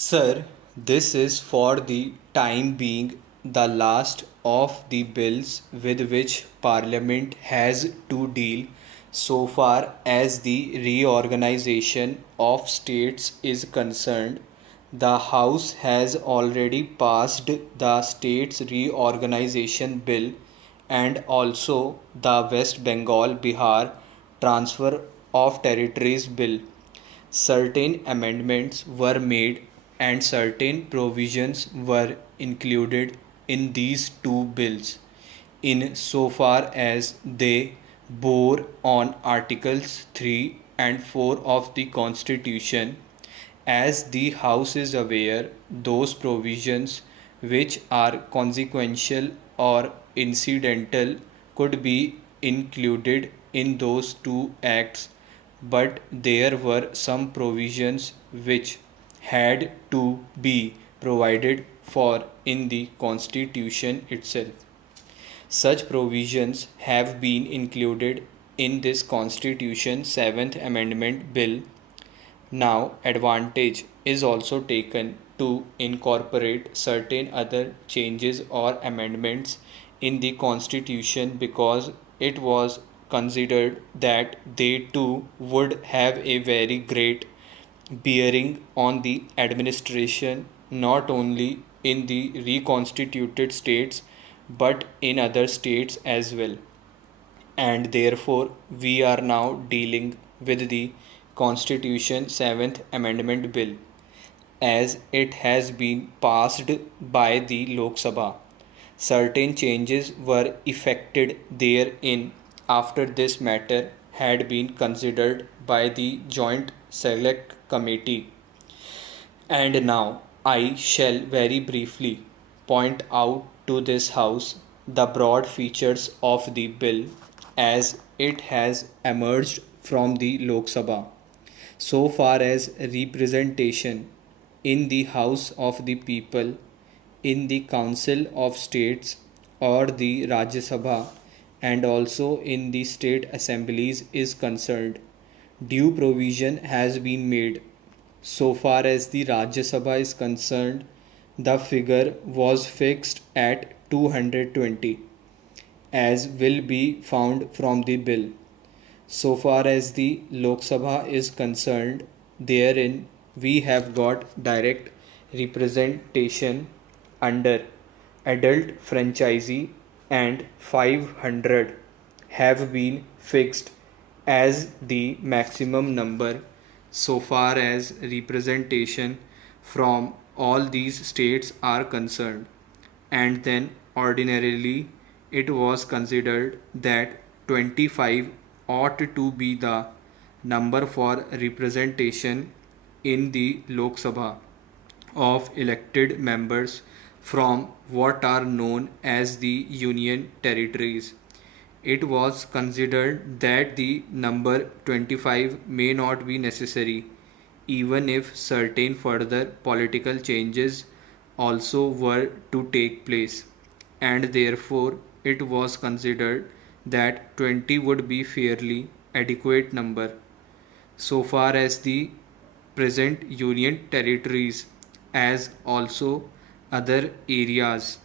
Sir, this is for the time being the last of the bills with which Parliament has to deal so far as the reorganization of states is concerned. The House has already passed the States Reorganization Bill and also the West Bengal Bihar Transfer of Territories Bill. Certain amendments were made and certain provisions were included in these two bills in so far as they bore on Articles 3 and 4 of the Constitution. As the House is aware, those provisions which are consequential or incidental could be included in those two acts, but there were some provisions which had to be provided for in the Constitution itself. Such provisions have been included in this Constitution 7th Amendment Bill. Now, advantage is also taken to incorporate certain other changes or amendments in the Constitution because it was considered that they too would have a very great bearing on the administration not only in the reconstituted states but in other states as well. And therefore, we are now dealing with the Constitution 7th Amendment Bill as it has been passed by the Lok Sabha. Certain changes were effected therein after this matter had been considered by the Joint Select Committee. And now I shall very briefly point out to this House the broad features of the bill as it has emerged from the Lok Sabha. So far as representation in the House of the People, in the Council of States or the Rajya Sabha, and also in the state assemblies is concerned, due provision has been made. So far as the Rajya Sabha is concerned, the figure was fixed at 220, as will be found from the bill. So far as the Lok Sabha is concerned, therein we have got direct representation under adult franchisee and 500 have been fixed as the maximum number so far as representation from all these states are concerned. And then ordinarily it was considered that 25 ought to be the number for representation in the Lok Sabha of elected members from what are known as the Union Territories. It was considered that the number 25 may not be necessary, even if certain further political changes also were to take place, and therefore it was considered that 20 would be fairly adequate number. So far as the present Union Territories as also other areas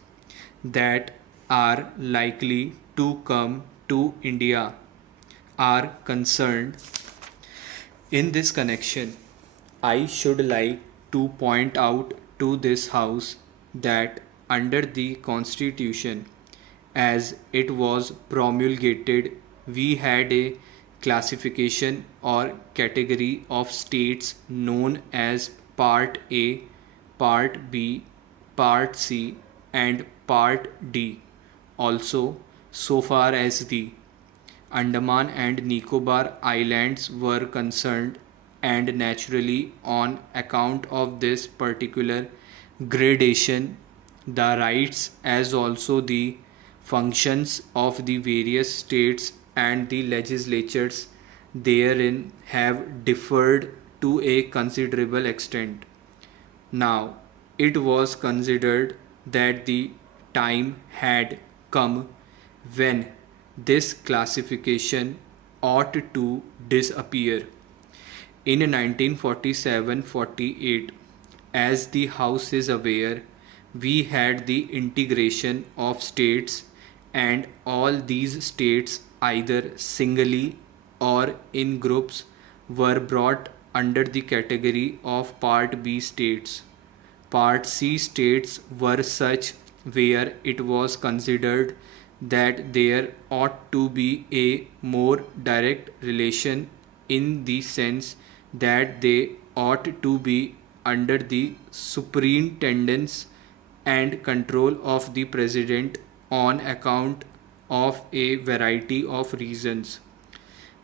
that are likely to come to India are concerned. In this connection, I should like to point out to this House that under the Constitution, as it was promulgated, we had a classification or category of states known as Part A, Part B, Part C, and Part D. Also, so far as the Andaman and Nicobar Islands were concerned, and naturally, on account of this particular gradation, the rights as also the functions of the various states and the legislatures therein have differed to a considerable extent. Now, it was considered that the time had come when this classification ought to disappear. In 1947-48, as the House is aware, we had the integration of states, and all these states, either singly or in groups, were brought under the category of Part B states. Part C states were such where it was considered that there ought to be a more direct relation, in the sense that they ought to be under the superintendence and control of the president on account of a variety of reasons.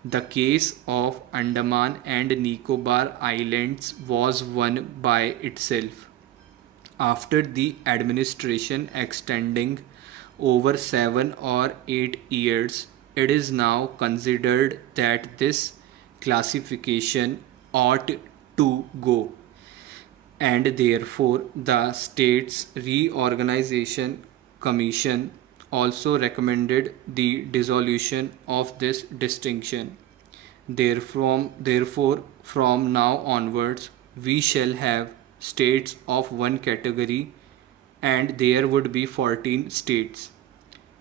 The case of Andaman and Nicobar Islands was one by itself. After the administration extending over 7 or 8 years, it is now considered that this classification ought to go, and therefore the States Reorganization Commission also recommended the dissolution of this distinction. Therefore, from now onwards, we shall have states of one category, and there would be 14 states.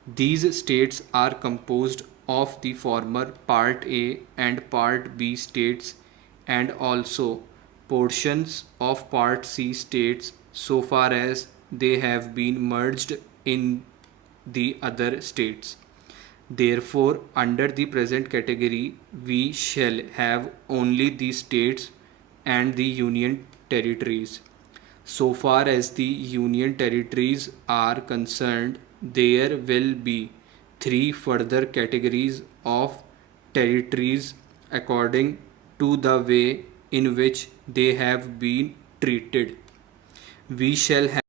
These states are composed of the former Part A and Part B states, and also portions of Part C states, so far as they have been merged in the other states. Therefore, under the present category, we shall have only the states and the union territories. So far as the union territories are concerned, there will be three further categories of territories according to the way in which they have been treated. We shall have